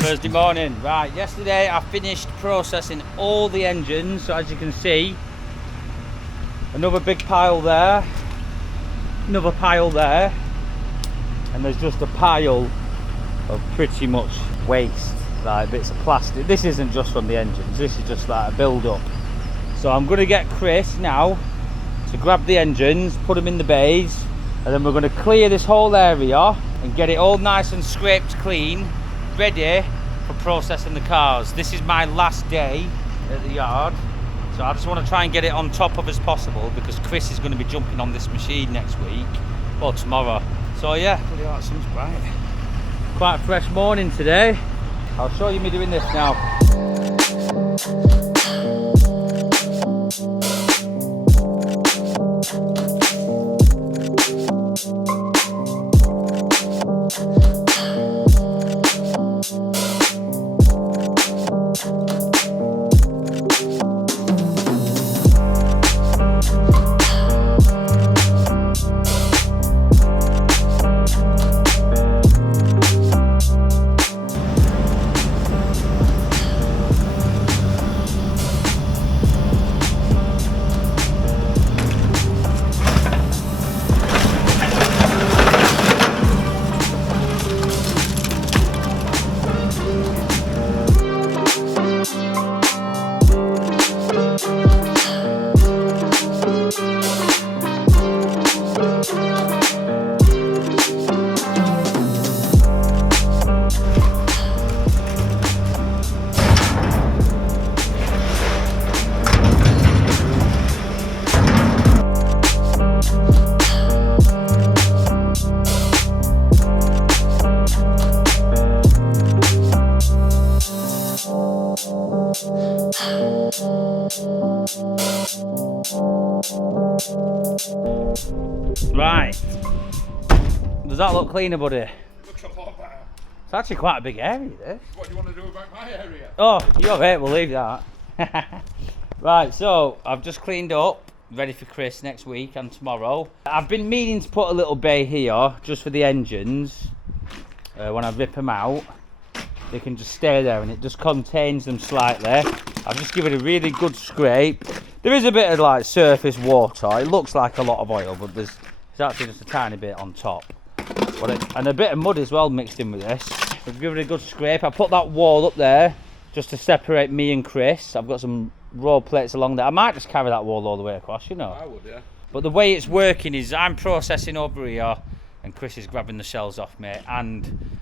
Thursday morning. Right, yesterday I finished processing all the engines, so as you can see, another big pile there, another pile there, and there's just a pile of pretty much waste, like bits of plastic. This isn't just from the engines, this is just like a build up. So I'm going to get Chris now to grab the engines, put them in the bays, and then we're going to clear this whole area and get it all nice and scraped clean, ready for processing the cars. This is my last day at the yard, so I just want to try and get it on top of as possible, because Chris is going to be jumping on this machine next week or tomorrow. So yeah, bloody hell, that sun's bright. Quite a fresh morning today. I'll show you me doing this now. Right, does that look cleaner, buddy? Looks a lot better. It's actually quite a big area, this. What do you want to do about my area? Oh, you're right, we'll leave that. Right, so I've just cleaned up, ready for Chris next week and tomorrow. I've been meaning to put a little bay here just for the engines. When I rip them out, they can just stay there, and it just contains them slightly. I've just given it a really good scrape. There is a bit of like surface water. It looks like a lot of oil, but there's actually just a tiny bit on top. And a bit of mud as well mixed in with this. We've given it a good scrape. I put that wall up there just to separate me and Chris. I've got some raw plates along there. I might just carry that wall all the way across, you know. I would, yeah. But the way it's working is I'm processing over here and Chris is grabbing the shells off me, and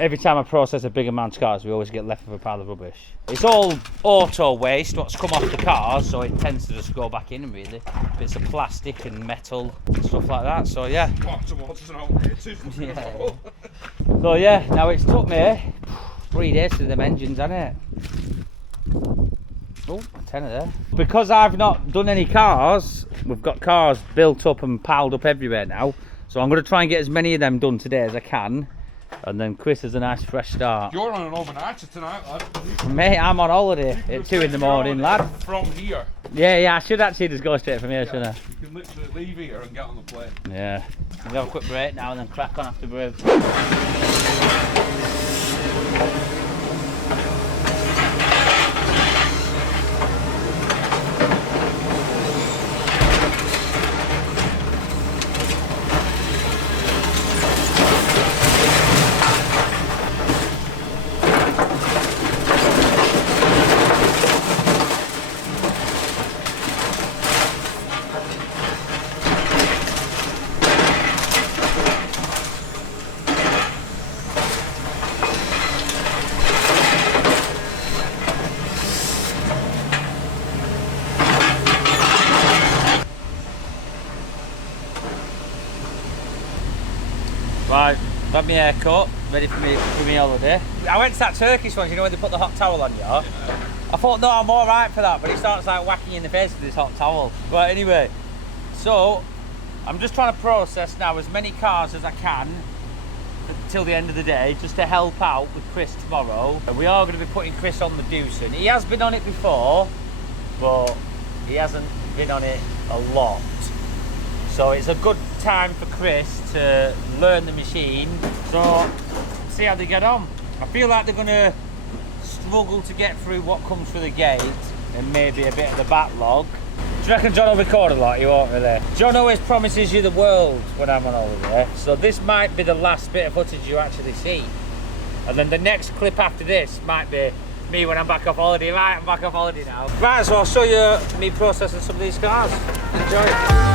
every time I process a big amount of cars, we always get left with a pile of rubbish. It's all auto waste, what's come off the cars, so it tends to just go back in, really. Bits of plastic and metal and stuff like that, so yeah. So yeah, now it's took me 3 days to do them engines, hasn't it? Oh, 10 of there. Because I've not done any cars, we've got cars built up and piled up everywhere now, so I'm going to try and get as many of them done today as I can. And then Chris has a nice fresh start. You're on an overnighter tonight, lad. Mate, I'm on holiday at 2 in the morning, lad. From here. Yeah, I should actually just go straight from here, shouldn't I? You can literally leave here and get on the plane. Yeah. We'll have a quick break now and then crack on after brew. Right, had my hair cut, ready for me holiday. I went to that Turkish one, you know, when they put the hot towel on you. Yeah. I thought, no, I'm all right for that, but it starts like whacking you in the face with this hot towel. But anyway, so I'm just trying to process now as many cars as I can till the end of the day, just to help out with Chris tomorrow. We are going to be putting Chris on the Doosan. He has been on it before, but he hasn't been on it a lot. So it's a good time for Chris to learn the machine. So see how they get on. I feel like they're going to struggle to get through what comes through the gate and maybe a bit of the backlog. Do you reckon John will record a lot? He won't really. John always promises you the world when I'm on holiday, so this might be the last bit of footage you actually see. And then the next clip after this might be me when I'm back off holiday. Right, I'm back off holiday now. Right, so I'll show you me processing some of these cars. Enjoy it.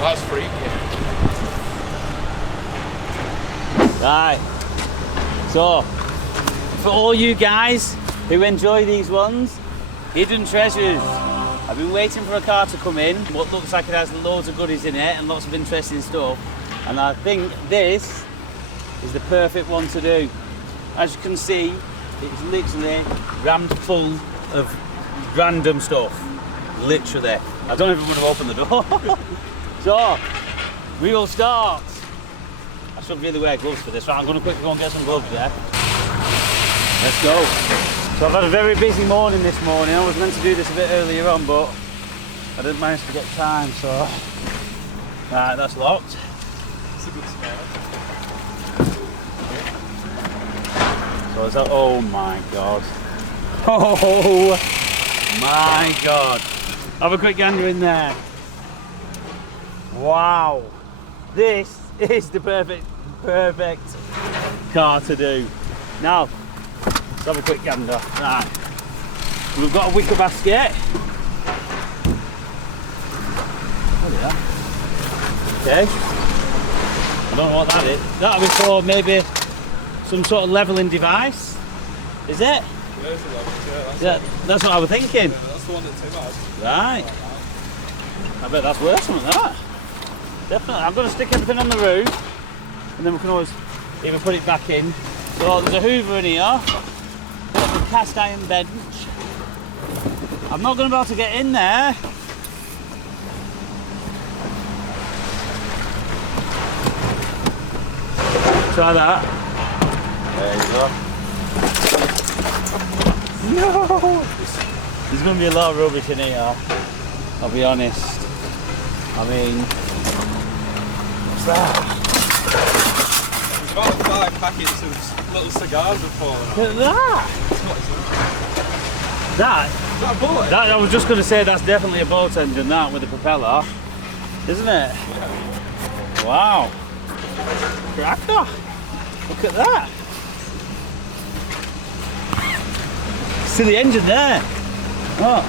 That's freaky. Right, so for all you guys who enjoy these ones, hidden treasures. I've been waiting for a car to come in, what looks like it has loads of goodies in it and lots of interesting stuff, and I think this is the perfect one to do. As you can see, it's literally rammed full of random stuff, literally. I don't even want to open the door. So, we will start. I should really wear gloves for this. Right, I'm going to quickly go and get some gloves there. Let's go. So I've had a very busy morning this morning. I was meant to do this a bit earlier on, but I didn't manage to get time, so... Right, that's locked. It's a good smell. So is that... Oh my God. Oh my God. Have a quick gander in there. Wow. This is the perfect car to do. Now, let's have a quick gander. Right. We've got a wicker basket. Oh yeah. Okay. I don't know what that is. That'll be for maybe some sort of levelling device. Is it? Yeah, it's a level. Yeah, that's what I was thinking. Yeah, that's the one that Tim has. Right. I bet that's worth something, that. Definitely. I'm going to stick everything on the roof, and then we can always even put it back in. So there's a hoover in here, got a cast iron bench. I'm not going to be able to get in there. Try that. There you go. No! There's going to be a lot of rubbish in here, I'll be honest. I mean, what's that? There's about 5 packets of little cigars have fallen out. Look at that! What is that? That? Is that a bullet? That, I was just going to say that's definitely a boat engine, that, with a propeller. Isn't it? Yeah. Wow. Cracker. Look at that. See the engine there. Oh.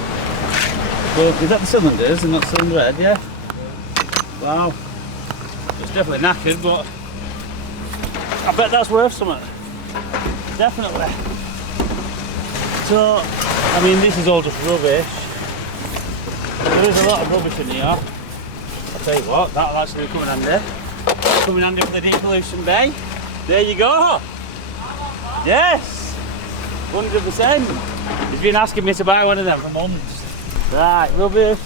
Well, is that the cylinders and not cylinder head, yeah? Wow. It's definitely knackered, but I bet that's worth something. Definitely. So, I mean, this is all just rubbish. There is a lot of rubbish in here. I'll tell you what, that'll actually come in handy. Come in handy for the deep pollution bay. There you go. Yes, 100%. He's been asking me to buy one of them for months. Right, rubbish.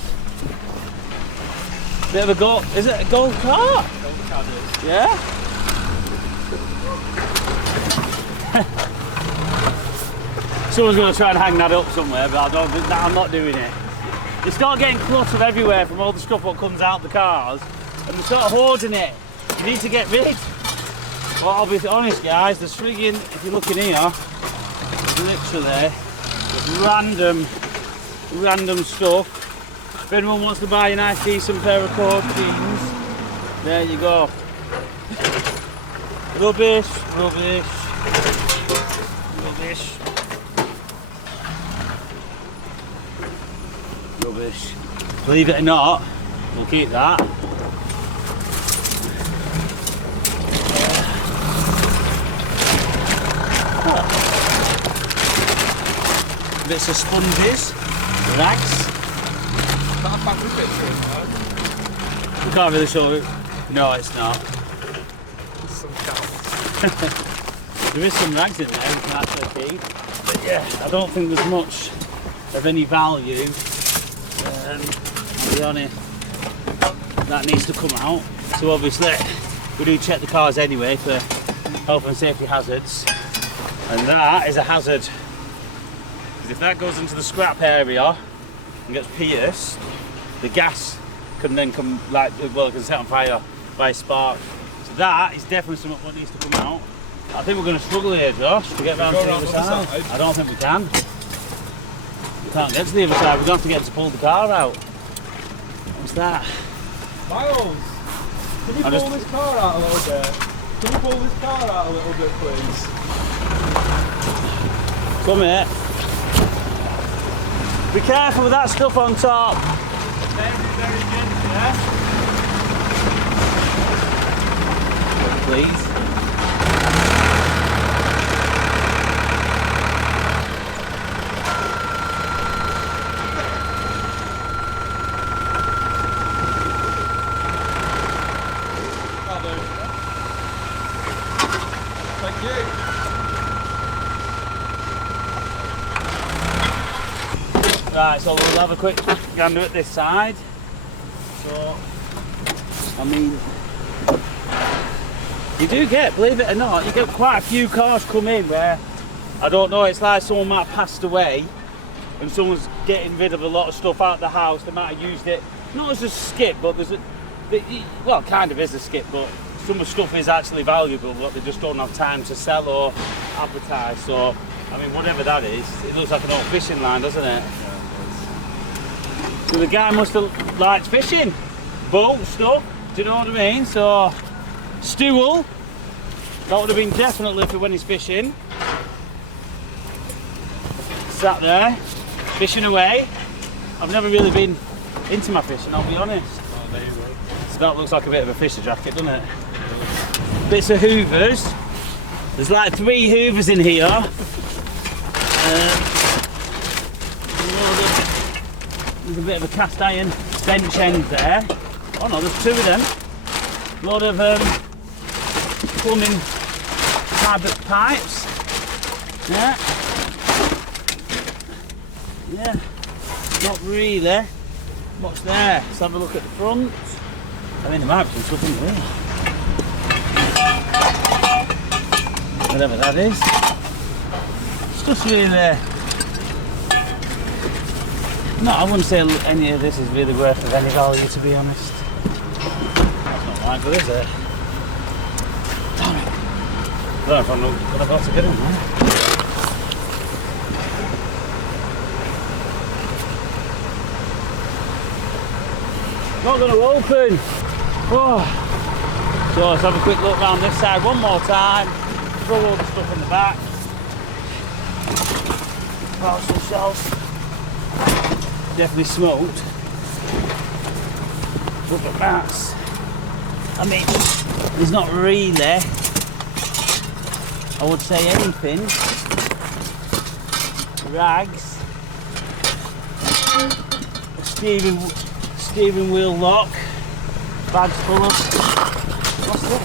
Bit of a gold, is it a gold car? Gold card is. Yeah? Someone's going to try and hang that up somewhere, but I don't think that, I'm not doing it. They start getting clutter everywhere from all the stuff that comes out the cars, and they start hoarding it. You need to get rid. Well, I'll be honest, guys, there's frigging, if you look in here, literally, there's random stuff. If anyone wants to buy a nice decent pair of court jeans, there you go. Rubbish, rubbish, rubbish. Rubbish. Believe it or not, we'll keep that. Bits of sponges, rags. That a family picture in there? We can't really show it. No, it's not. Some cats. There is some rags in there we can actually keep. But yeah, I don't think there's much of any value. I'll be honest, that needs to come out. So obviously, we do check the cars anyway for health and safety hazards. And that is a hazard. Because if that goes into the scrap area and gets pierced, the gas can then come, like, well, it can set on fire by a spark. So that is definitely something that needs to come out. I think we're going to struggle here, Josh, to get round to the other side. I don't think we can. We can't get to the other side. We're going to have to get to pull the car out. What's that? Miles, can you pull this car out a little bit? Can you pull this car out a little bit, please? Come here. Be careful with that stuff on top. Very, very gentle, yeah? Please. Thank you. Right, so we'll have a quick gander at this side. So, I mean, you do get, believe it or not, you get quite a few cars come in where, I don't know, it's like someone might have passed away and someone's getting rid of a lot of stuff out of the house. They might have used it, not as a skip, but there's a, well, kind of is a skip, but some of the stuff is actually valuable, but they just don't have time to sell or advertise. So, I mean, whatever that is, it looks like an old fishing line, doesn't it? So the guy must have liked fishing, boat stuff, do you know what I mean? So, stool, that would have been definitely for when he's fishing. Sat there, fishing away. I've never really been into my fishing, I'll be honest. Oh, there you go. So that looks like a bit of a fisher jacket, doesn't it? Bits of hoovers. There's like 3 hoovers in here. There's a bit of a cast iron bench end there. Oh no, there's 2 of them. A lot of plumbing pipes. Yeah. Yeah. Not really much there. Let's have a look at the front. I mean, there might be some stuff in there. Whatever that is. just really... No, I wouldn't say any of this is really worth of any value, to be honest. That's not right, good, is it? Damn it. I don't know if I'm going to be able to get in there. Not going to open. Oh. So let's have a quick look around this side one more time. Throw all the stuff in the back. Oh, some shells. Definitely smoked. Look at that. I mean, there's not really, I would say, anything. Rags. Steering wheel lock. Bags full of. What's this?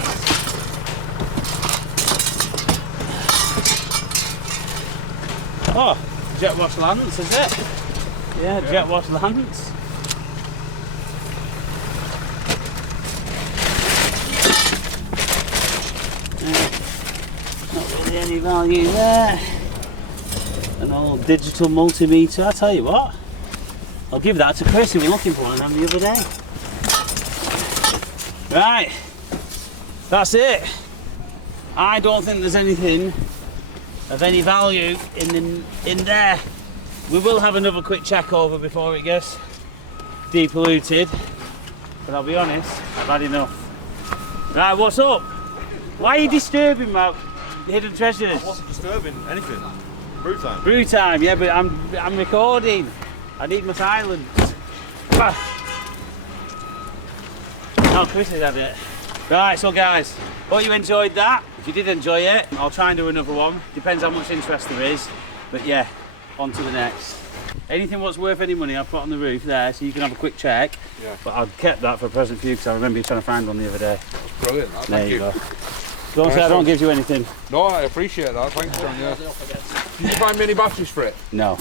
Oh, jet wash lamps, is it? Yeah, jet wash lamps. Not really any value there. An old digital multimeter. I tell you what, I'll give that to Chris who was looking for one of them the other day. Right, that's it. I don't think there's anything of any value in there. We will have another quick check over before it gets depolluted, but I'll be honest, I've had enough. Right, what's up? Why are you disturbing my hidden treasures? I wasn't disturbing anything. Brew time. Brew time, yeah, but I'm recording. I need my silence. Oh, Chris has had it. Right, so guys, hope you enjoyed that. If you did enjoy it, I'll try and do another one. Depends how much interest there is. But yeah, on to the next. Anything what's worth any money I've put on the roof there so you can have a quick check. Yeah. But I've kept that for a present for you because I remember you trying to find one the other day. That's brilliant. That. There Thank you you. go. Don't say I don't give you anything. No, I appreciate that. Thanks, John. Yeah. Did you find many batteries for it? No.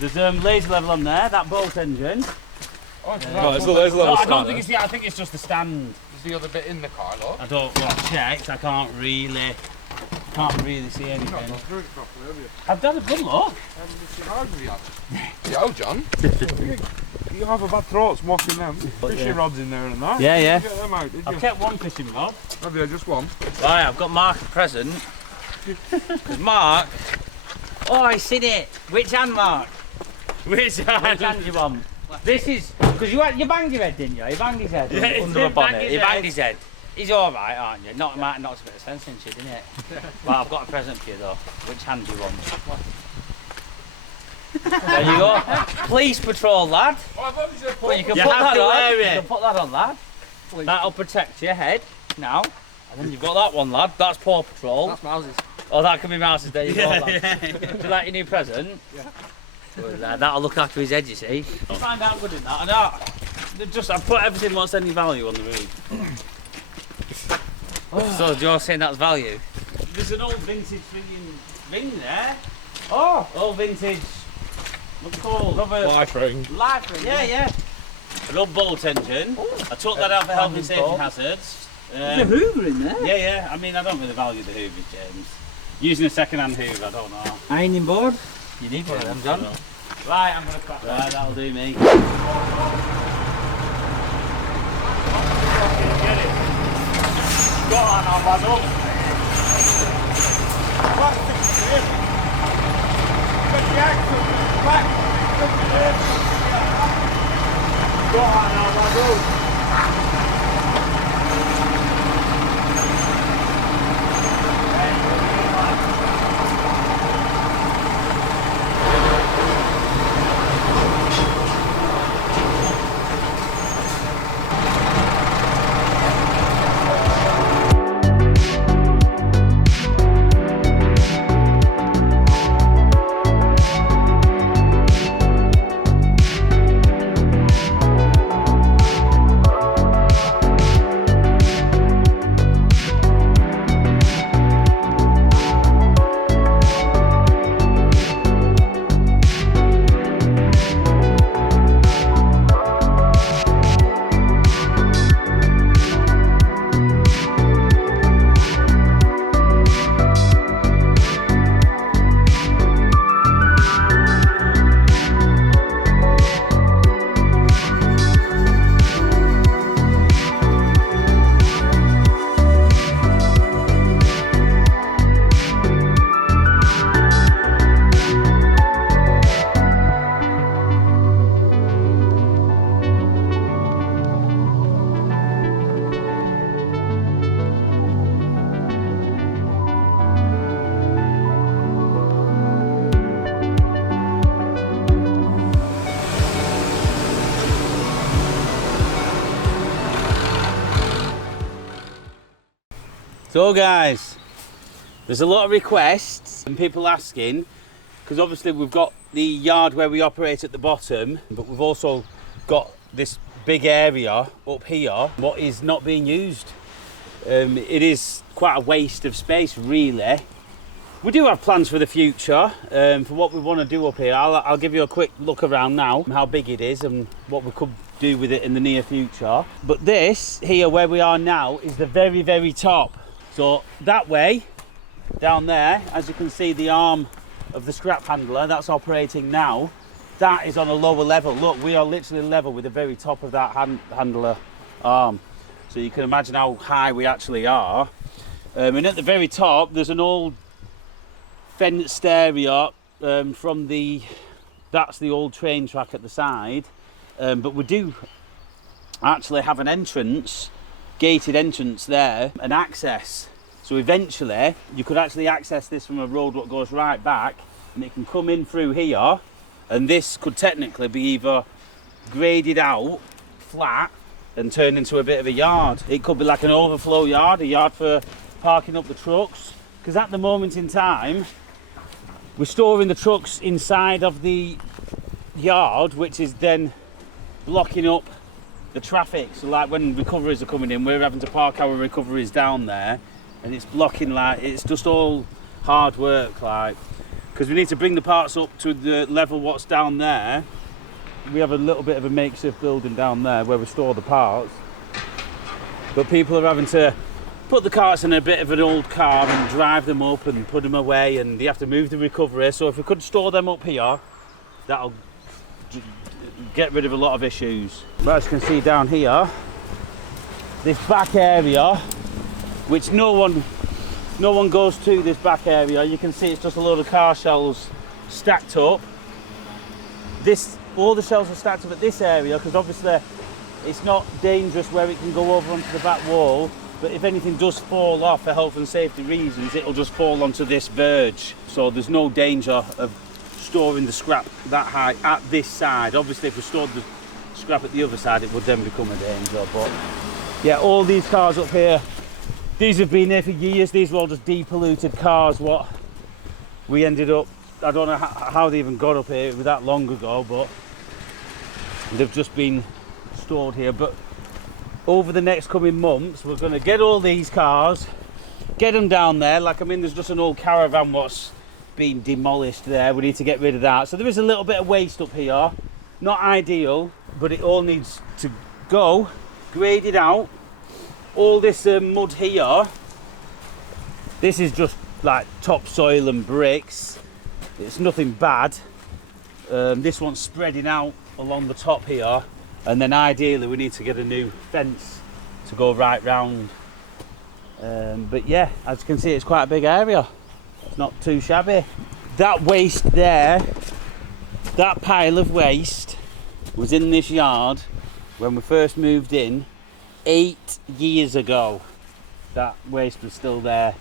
There's laser level on there, that bolt engine. Oh, it's the laser level. No, I don't think it's the, I think it's just the stand. Is the other bit in the car, look? I don't well, I've checked, I can't really see anything. Not through it properly, have you? I've done a good look. Yo, John. You have a bad throat washing them. Fishing rods in there and that. Yeah, yeah. Did you get them out, did you? I've kept one fishing rod. Have you? Just one? Right, I've got Mark a present. Because Mark... Oh, he's seen it. Which hand, Mark? Which hand do you want? This is... Because you banged your head, didn't you? You banged his head under the bonnet. He banged his head. He's alright, aren't you? Not might knock a bit of sense into you, didn't it? Well, I've got a present for you though. Which hand do you want? There you go. Police patrol, lad. Oh, I thought you said Well, you can you put have that to on. wear You it. can put that on, lad. That'll protect your head now. And then you've got that one, lad. That's Paw Patrol. That's Mouse's. Oh, that can be Mouse's. There you go, lad. Do you like your new present? Yeah. Good, lad. That'll look after his head, you see. You find out good in that. I've put everything what's any value on the roof. So you're saying that's value? There's an old vintage frigging ring there. Oh! Old vintage. What's it called? Life ring. Life ring, yeah. An old bolt engine. I took that out for health and safety hazards. There's a Hoover in there. Yeah. I mean, I don't really value the Hoovers, James. Using a second-hand Hoover, I don't know. Ironing board. You need one of them, John. Right, I'm going to crack that. Right, that'll do me. Go on, I'll buzz up. Go on, I'll buzz up. So guys, there's a lot of requests and people asking, because obviously we've got the yard where we operate at the bottom, but we've also got this big area up here what is not being used. It is quite a waste of space really. We do have plans for the future for what we want to do up here. I'll give you a quick look around now, how big it is and what we could do with it in the near future. But this here where we are now is the very, very top. So that way, down there, as you can see the arm of the scrap handler that's operating now, that is on a lower level. Look, we are literally level with the very top of that handler arm. So you can imagine how high we actually are. And at the very top, there's an old fenced area from that's the old train track at the side. But we do actually have an entrance, gated entrance there, and access. So eventually you could actually access this from a road that goes right back, and it can come in through here, and this could technically be either graded out flat and turn into a bit of a yard. It could be like an overflow yard, a yard for parking up the trucks, because at the moment in time we're storing the trucks inside of the yard, which is then blocking up the traffic. So like when recoveries are coming in, we're having to park our recoveries down there, and it's blocking, like it's just all hard work, like, because we need to bring the parts up to the level what's down there. We have a little bit of a makeshift building down there where we store the parts, but people are having to put the carts in a bit of an old car and drive them up and put them away, and they have to move the recovery. So if we could store them up here, that'll get rid of a lot of issues. But as you can see down here, this back area, which no one goes to, this back area, you can see it's just a load of car shelves stacked up. All the shelves are stacked up at this area because obviously it's not dangerous where it can go over onto the back wall, but if anything does fall off for health and safety reasons, it'll just fall onto this verge. So there's no danger of storing the scrap that high at this side. Obviously if we stored the scrap at the other side, it would then become a danger. But yeah, all these cars up here, these have been here for years. These were all just depolluted cars. What we ended up, I don't know how they even got up here, it was that long ago, but they've just been stored here. But over the next coming months, we're going to get all these cars, get them down there. Like, I mean, there's just an old caravan what's been demolished there. We need to get rid of that. So there is a little bit of waste up here. Not ideal, but it all needs to go, graded out. All this mud here, this is just like topsoil and bricks. It's nothing bad. This one's spreading out along the top here, and then ideally we need to get a new fence to go right round. But yeah, as you can see, it's quite a big area. It's not too shabby. That waste there, that pile of waste was in this yard when we first moved in 8 years ago. That waste was still there.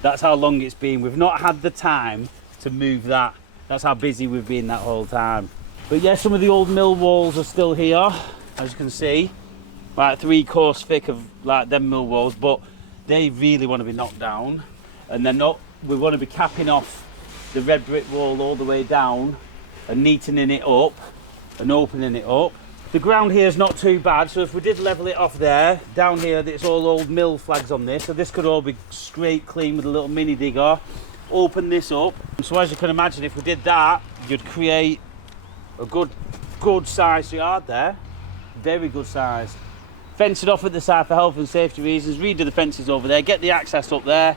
That's how long it's been. We've not had the time to move that. That's how busy we've been that whole time. But yeah, some of the old mill walls are still here, as you can see, like 3/4 thick of like them mill walls, but they really want to be knocked down, and they're not. We want to be capping off the red brick wall all the way down and neatening it up and opening it up. The ground here is not too bad, so if we did level it off there, down here it's all old mill flags on this, so this could all be scraped clean with a little mini digger. Open this up. So as you can imagine, if we did that, you'd create a good sized yard there. Very good sized. Fence it off at the side for health and safety reasons. Redo the fences over there. Get the access up there.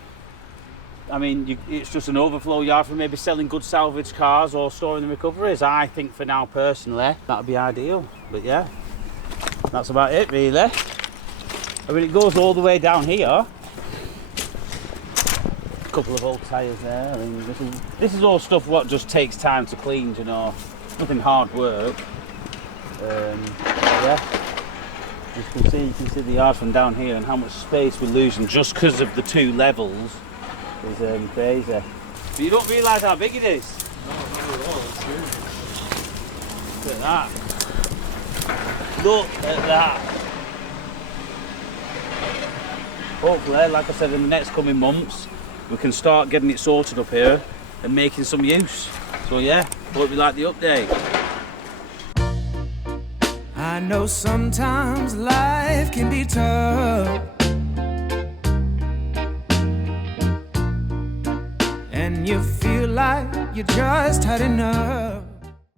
I mean, it's just an overflow yard for maybe selling good salvage cars or storing the recoveries. I think for now, personally, that would be ideal. But yeah, that's about it really. I mean, it goes all the way down here. A couple of old tyres there. I mean, this is all stuff what just takes time to clean, you know. Nothing hard work. Yeah. As you can see the yard from down here and how much space we're losing just because of the two levels is crazy. But you don't realise how big it is. No, not at all. It's huge. Look at that. Look at that. hopefully, like I said, in the next coming months, we can start getting it sorted up here and making some use. So yeah, hope you like the update. I know sometimes life can be tough, and you feel like you just had enough.